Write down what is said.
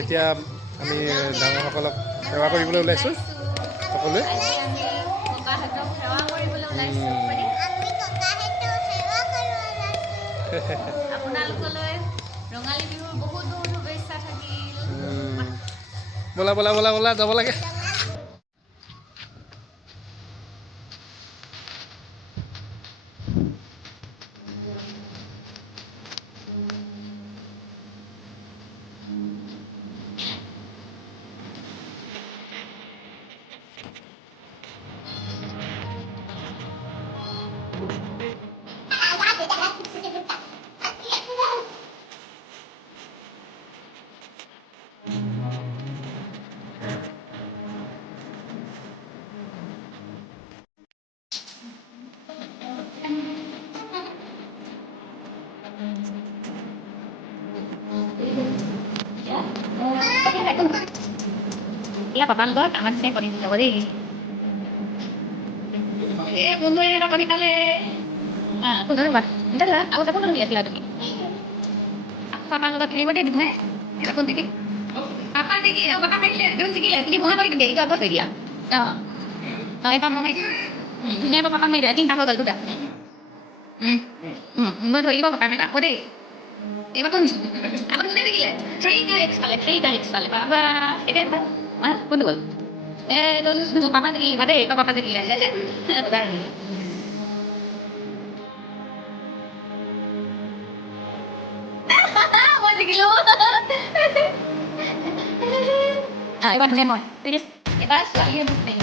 এতিয়া আমি ডাঙৰসকলক সেৱা কৰিবলৈ ওলাইছোঁ সকলোৱে। আপোনালোকলৈ ৰঙালী বিহুৰ বহুত বহুত শুভেচ্ছা থাকিল। ব'লা ব'লা ব'লা ব'লা যাব লাগে। Iya, papan gua tangan saya kau ini tahu deh. Bumbu ini kau kita le. Aku tahu pak. Entar lah, aku tahu nanti ya sila tuh. Papan gua kiri mana di mana? Kita pun tinggi. Papan tinggi, papan tinggi. Belum tinggi lah. Ini bukan paling tinggi. Itu apa sih dia? Oh, papan mau ini apa papan meja? Ini tambah kalau dah. Betul itu papan meja. Kau deh. Iba pun, apa tuh tinggi lah. Three times kali. Apa? Ini apa? Pun tuh. Terus papan tinggi. Ada apa papan tinggi lah? Betul. Mau tinggi lu. Iba tuh lemon. Terus iba lagi nih.